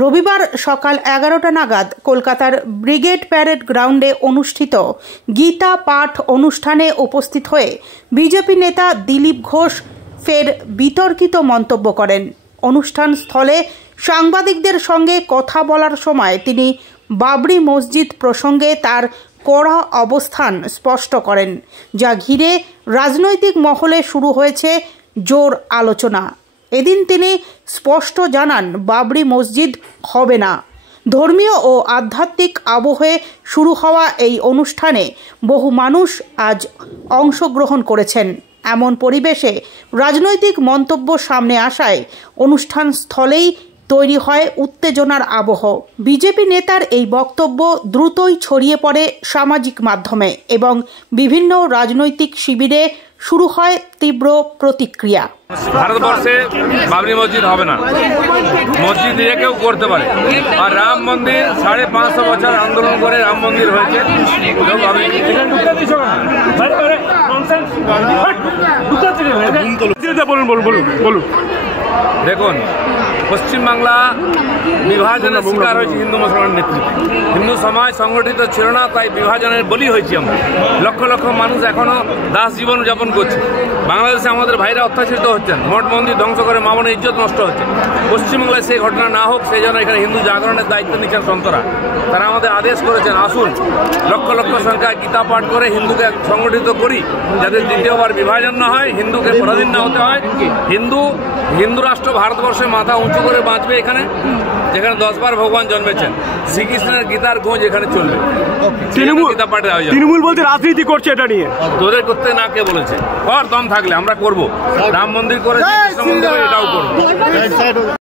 রবিবার সকাল 11টা নাগাদ কলকাতার ব্রিগেড প্যারেড গ্রাউন্ডে অনুষ্ঠিত গীতা পাঠ অনুষ্ঠানে উপস্থিত হয়ে বিজেপি নেতা দিলীপ ঘোষ ফের বিতর্কিত মন্তব্য করেন। অনুষ্ঠান স্থলে সাংবাদিকদের সঙ্গে কথা বলার সময় তিনি বাবরি মসজিদ প্রসঙ্গে তার কড়া অবস্থান স্পষ্ট করেন, যা ঘিরে রাজনৈতিক মহলে শুরু হয়েছে জোর আলোচনা। এদিন তিনি স্পষ্ট জানান, বাবরি মসজিদ হবে না। ধর্মীয় ও আধ্যাত্মিক আবহে শুরু হওয়া এই অনুষ্ঠানে বহু মানুষ আজ অংশগ্রহণ করেছেন। এমন পরিবেশে রাজনৈতিক মন্তব্য সামনে আসায় অনুষ্ঠান স্থলেই তৈরি হয় উত্তেজনার আবহ। বিজেপি নেতার এই বক্তব্য দ্রুতই ছড়িয়ে পড়ে সামাজিক মাধ্যমে এবং বিভিন্ন রাজনৈতিক শিবিরে শুরু হয় তীব্র প্রতিক্রিয়া। ভারতবর্ষে বাবরি মসজিদ হবে না, মসজিদ দিয়ে কেউ করতে পারে। আর রাম মন্দির 550 বছর আন্দোলন করে রাম মন্দির হয়েছে। দেখুন, পশ্চিমবাংলা বিভাজনের শিকার হয়েছে হিন্দু মুসলমান নেতৃত্বে। হিন্দু সমাজ সংগঠিত ছিল না, তাই বিভাজনের বলি হয়েছি আমরা। লক্ষ লক্ষ মানুষ এখনো দাস জীবন যাপন করছে। বাংলাদেশে আমাদের ভাইরা অত্যাচারিত হচ্ছেন, মঠ মন্দির ধ্বংস করে মা বোনের ইজ্জত নষ্ট হচ্ছে। পশ্চিমবাংলায় সেই ঘটনা না হোক, সেই জন্য এখানে হিন্দু জাগরণের দায়িত্ব নিচ্ছেন সন্তরা। তারা আমাদের আদেশ করেছেন, আসুন লক্ষ লক্ষ সংখ্যায় গীতা পাঠ করে হিন্দুকে সংগঠিত করি, যাতে দ্বিতীয়বার বিভাজন না হয়, হিন্দুকে পরাধীন না হতে হয়। হিন্দু রাষ্ট্র ভারতবর্ষে মাথা উঁচু করে বাঁচবে এখানে, যেখানে 10 বার ভগবান জন্মেছেন। শ্রীকৃষ্ণের গীতার গোঁজ এখানে চলবে। গীতা পাঠের আয়োজন। তৃণমূল বলতে রাজনীতি করছে, এটা নিয়ে তোদের করতে না কে বলেছে? দম থাকলে আমরা করবো। রাম মন্দির করেছি, কৃষ্ণ মন্দির এটাও করবো।